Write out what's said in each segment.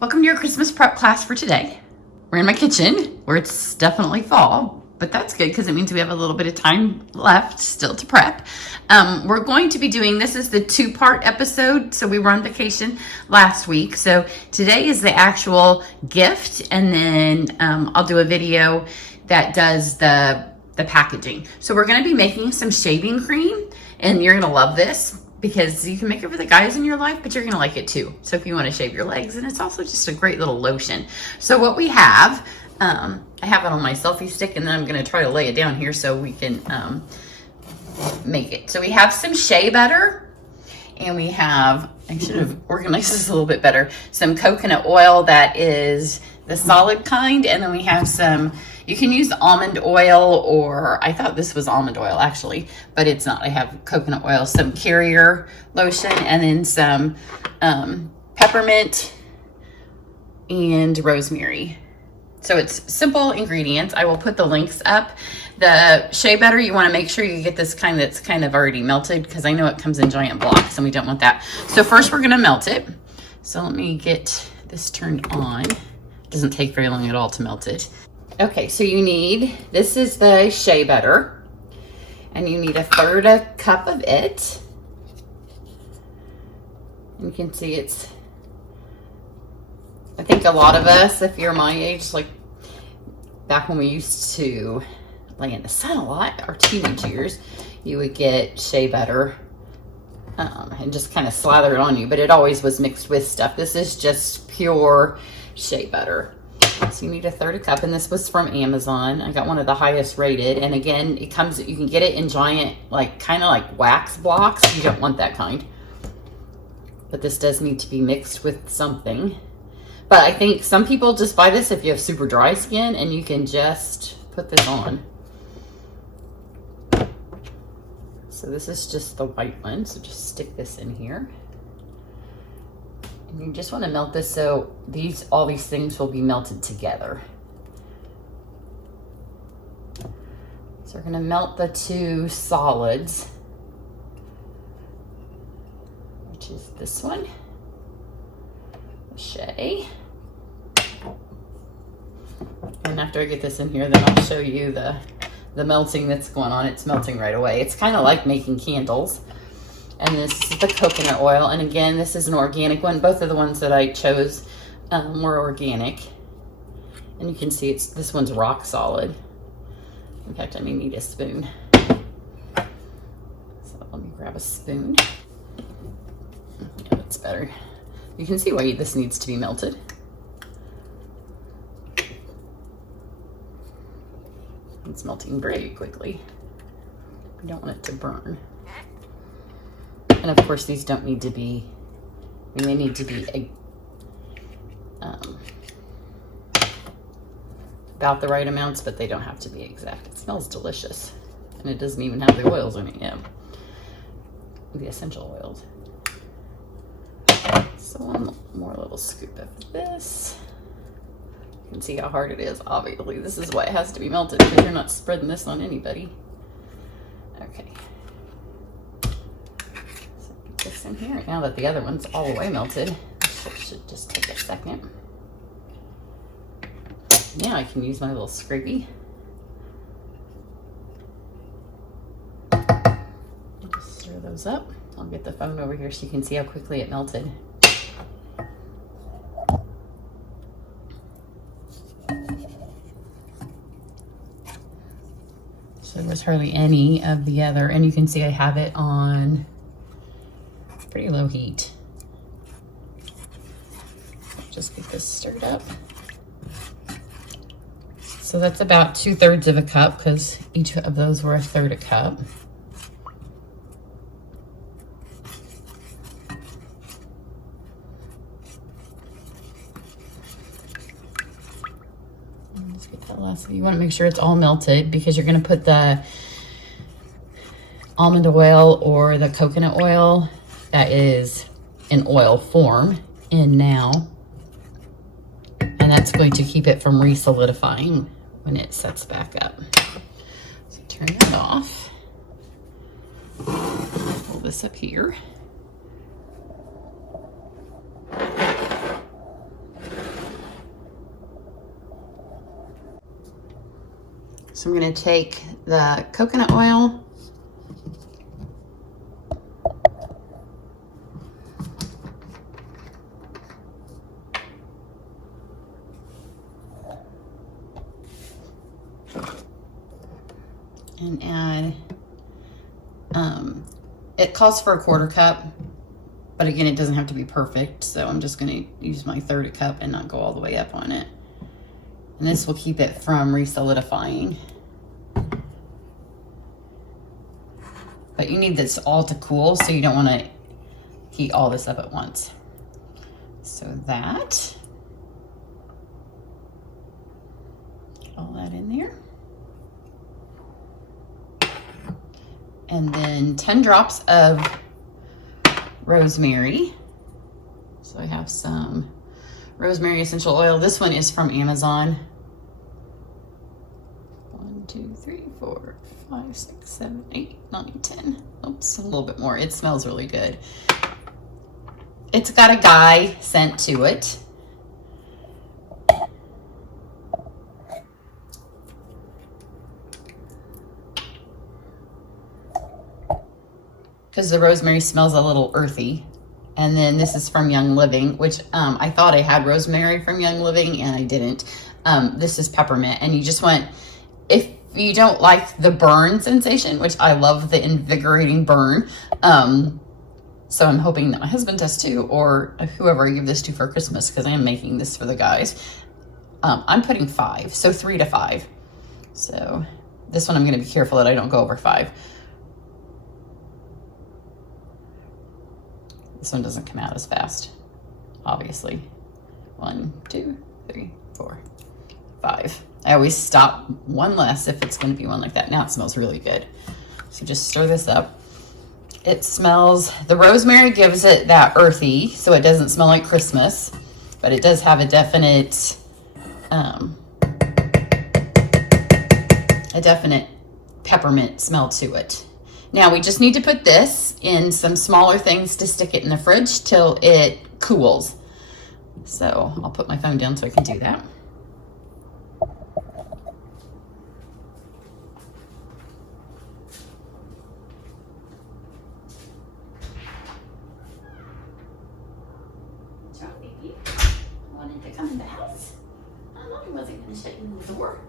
Welcome to your Christmas prep class for today. We're in my kitchen where it's definitely fall, but that's good because it means we have a little bit of time left still to prep. We're going to be doing, this is the 2-part episode. So we were on vacation last week. So today is the actual gift, and then I'll do a video that does the packaging. So we're going to be making some shaving cream, and you're going to love this, because you can make it for the guys in your life, but you're gonna like it too. So if you wanna shave your legs, and it's also just a great little lotion. So what we have, I have it on my selfie stick, and then I'm gonna try to lay it down here so we can make it. So we have some shea butter, and we have, I should have organized this a little bit better, some coconut oil that is the solid kind, and then we have some, you can use almond oil, or I thought this was almond oil actually, but it's not. I have coconut oil, some carrier lotion, and then some peppermint and rosemary. So it's simple ingredients. I will put the links up. The shea butter, you want to make sure you get this kind that's kind of already melted, because I know it comes in giant blocks and we don't want that. So first we're going to melt it. So let me get this turned on. It doesn't take very long at all to melt it. Okay, so you need, this is the shea butter, and you need 1/3 cup of it. And you can see it's, I think a lot of us, if you're my age, like back when we used to lay in the sun a lot, our teenage years, you would get shea butter and just kind of slather it on you, but it always was mixed with stuff. This is just pure shea butter. So you need 1/3 cup, and this was from Amazon. I got one of the highest rated, and again, it comes, you can get it in giant, like kind of like wax blocks. You don't want that kind, but this does need to be mixed with something. But I think some people just buy this if you have super dry skin, and you can just put this on. So this is just the white one, so just stick this in here. You just want to melt this so all these things will be melted together. So we're going to melt the 2 solids, which is this one, the shea. And after I get this in here, then I'll show you the melting that's going on. It's melting right away. It's kind of like making candles. And this is the coconut oil. And again, this is an organic one. Both of the ones that I chose were organic. And you can see this one's rock solid. In fact, I may need a spoon. So let me grab a spoon. Yeah, that's better. You can see why this needs to be melted. It's melting very quickly. We don't want it to burn. And of course, these don't need to be, I mean, they need to be about the right amounts, but they don't have to be exact. It smells delicious. And it doesn't even have the oils in it yet. The essential oils. So one more little scoop of this. You can see how hard it is, obviously. This is why it has to be melted, because you're not spreading this on anybody. Okay. This in here. Now that the other one's all the way melted, it should just take a second. Now I can use my little scrapey. Just stir those up. I'll get the phone over here so you can see how quickly it melted. So there's hardly any of the other, and you can see I have it on pretty low heat. Just get this stirred up. So that's about 2/3 of a cup, because each of those were 1/3 cup. Let's get that last. You want to make sure it's all melted, because you're going to put the almond oil or the coconut oil that is in oil form in now, and that's going to keep it from re-solidifying when it sets back up. So turn that off. Pull this up here. So I'm going to take the coconut oil. And add, it calls for a 1/4 cup, but again, it doesn't have to be perfect. So I'm just going to use my 1/3 cup and not go all the way up on it. And this will keep it from re-solidifying. But you need this all to cool, so you don't want to heat all this up at once. So that, get all that in there. And then 10 drops of rosemary. So I have some rosemary essential oil. This one is from Amazon. 1, 2, 3, 4, 5, 6, 7, 8, 9, 10. Oops, a little bit more. It smells really good. It's got a guy scent to it. Because the rosemary smells a little earthy. And then this is from Young Living, which I thought I had rosemary from Young Living and I didn't. This is peppermint, and you just want, if you don't like the burn sensation, which I love the invigorating burn, so I'm hoping that my husband does too, or whoever I give this to for Christmas, because I am making this for the guys. I'm putting 5, so 3 to 5. So this one I'm going to be careful that I don't go over 5. This one doesn't come out as fast, obviously. 1, 2, 3, 4, 5. I always stop one less if it's going to be one like that. Now it smells really good. So just stir this up. It smells, the rosemary gives it that earthy, so it doesn't smell like Christmas, but it does have a definite peppermint smell to it. Now we just need to put this in some smaller things to stick it in the fridge till it cools. So I'll put my phone down so I can do that. What's wrong, baby? I wanted to come in the house. I know he wasn't going to shut you in the door.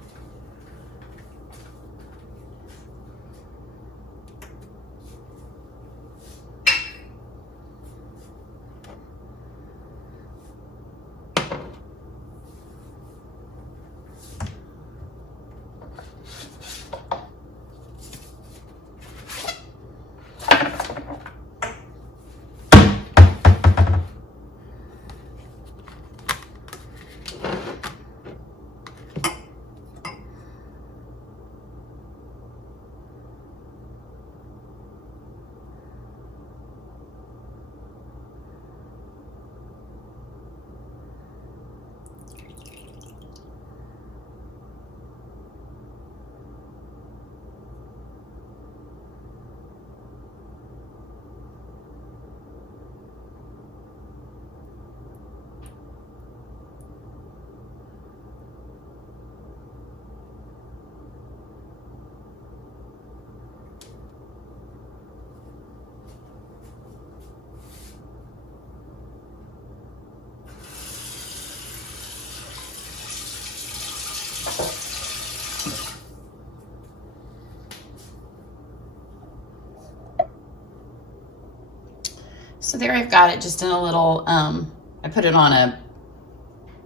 So there I've got it just in a little, I put it on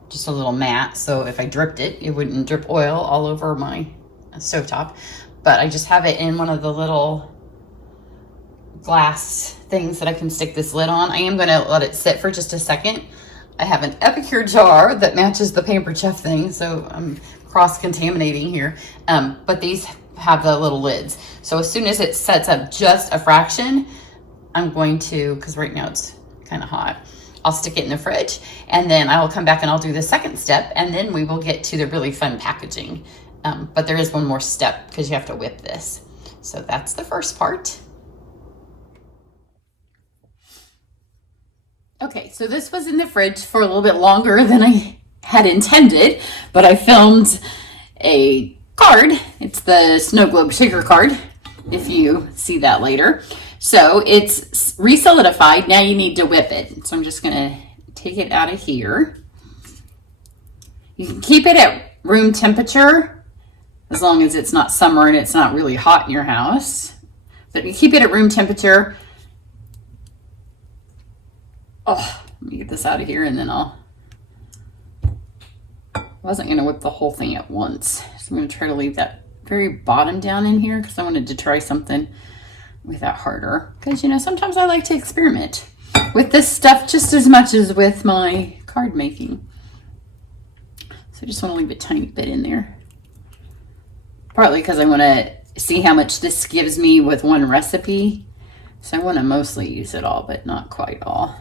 just a little mat, so if I dripped it, it wouldn't drip oil all over my stovetop. But I just have it in one of the little glass things that I can stick this lid on. I am gonna let it sit for just a second. I have an Epicure jar that matches the Pampered Chef thing, so I'm cross-contaminating here. But these have the little lids. So as soon as it sets up just a fraction, I'm going to, because right now it's kind of hot, I'll stick it in the fridge, and then I'll come back and I'll do the second step, and then we will get to the really fun packaging. But there is one more step because you have to whip this. So that's the first part. Okay, so this was in the fridge for a little bit longer than I had intended, but I filmed a card. It's the Snow Globe Sugar card, if you see that later. So it's re-solidified. Now you need to whip it. So I'm just going to take it out of here. You can keep it at room temperature as long as it's not summer and it's not really hot in your house. But you keep it at room temperature. Oh, let me get this out of here and then I wasn't going to whip the whole thing at once. So I'm going to try to leave that very bottom down in here because I wanted to try something with that harder. Because, you know, sometimes I like to experiment with this stuff just as much as with my card making. So I just want to leave a tiny bit in there. Partly because I want to see how much this gives me with one recipe. So I want to mostly use it all, but not quite all.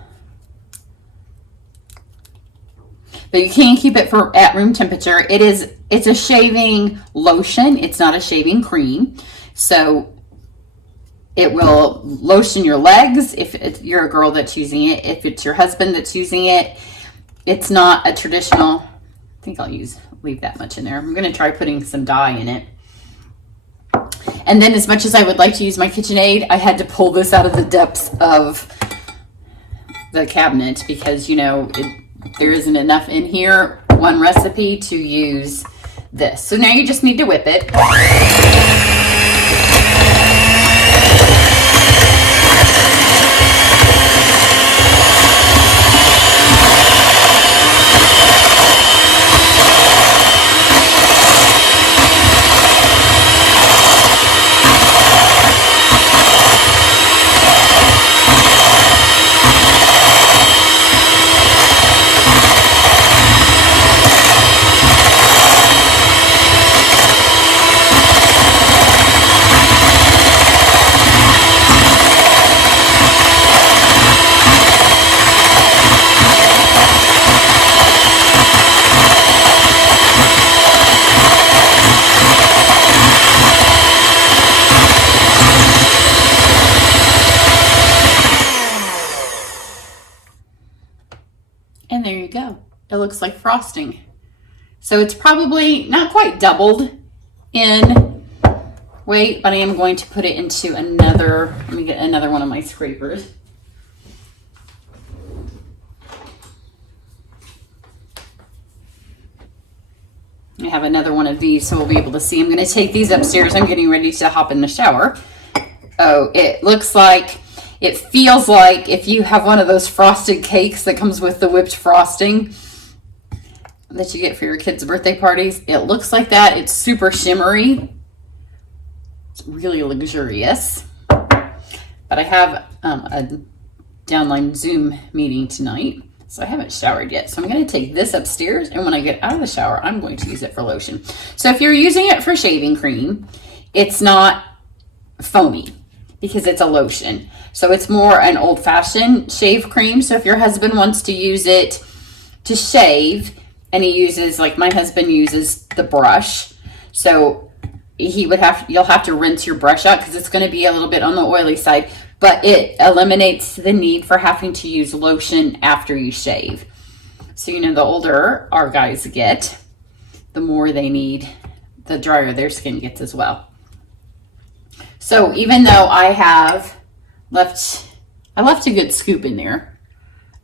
But you can keep it at room temperature. It's a shaving lotion. It's not a shaving cream. So it will lotion your legs if you're a girl that's using it. If it's your husband that's using it, it's not a traditional. I think I'll leave that much in there. I'm going to try putting some dye in it. And then as much as I would like to use my KitchenAid, I had to pull this out of the depths of the cabinet because, you know, there isn't enough in here, one recipe, to use this. So now you just need to whip it. And there you go. It looks like frosting. So it's probably not quite doubled in weight, but I am going to put it into another, let me get another one of my scrapers. I have another one of these so we'll be able to see. I'm going to take these upstairs. I'm getting ready to hop in the shower. Oh, it looks like, it feels like if you have one of those frosted cakes that comes with the whipped frosting that you get for your kids' birthday parties. It looks like that. It's super shimmery. It's really luxurious. But I have a downline Zoom meeting tonight, so I haven't showered yet. So I'm going to take this upstairs, and when I get out of the shower, I'm going to use it for lotion. So if you're using it for shaving cream, it's not foamy because it's a lotion. So it's more an old-fashioned shave cream. So if your husband wants to use it to shave, and he uses, like my husband uses the brush, so you'll have to rinse your brush out because it's going to be a little bit on the oily side, but it eliminates the need for having to use lotion after you shave. So, you know, the older our guys get, the more they need, the drier their skin gets as well. So even though I left a good scoop in there,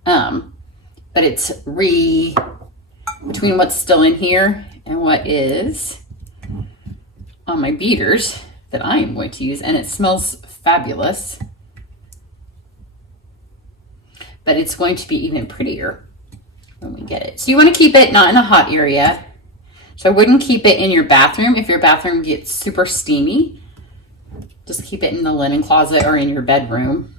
but it's between what's still in here and what is on my beaters that I am going to use, and it smells fabulous, but it's going to be even prettier when we get it. So you want to keep it not in a hot area. So I wouldn't keep it in your bathroom. If your bathroom gets super steamy, just keep it in the linen closet or in your bedroom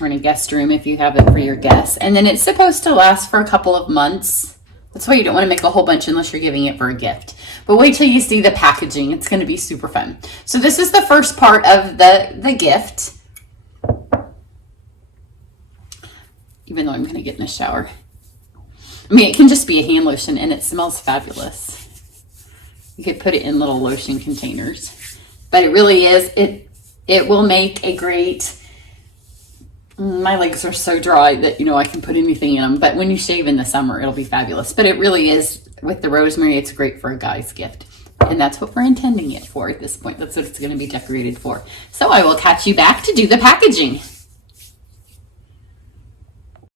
or in a guest room if you have it for your guests. And then it's supposed to last for a couple of months. That's why you don't want to make a whole bunch unless you're giving it for a gift. But wait till you see the packaging. It's going to be super fun. So this is the first part of the gift. Even though I'm going to get in the shower. I mean, it can just be a hand lotion and it smells fabulous. You could put it in little lotion containers. But it really is, it will make a great, my legs are so dry that, you know, I can put anything in them. But when you shave in the summer, it'll be fabulous. But it really is, with the rosemary, it's great for a guy's gift. And that's what we're intending it for at this point. That's what it's going to be decorated for. So I will catch you back to do the packaging.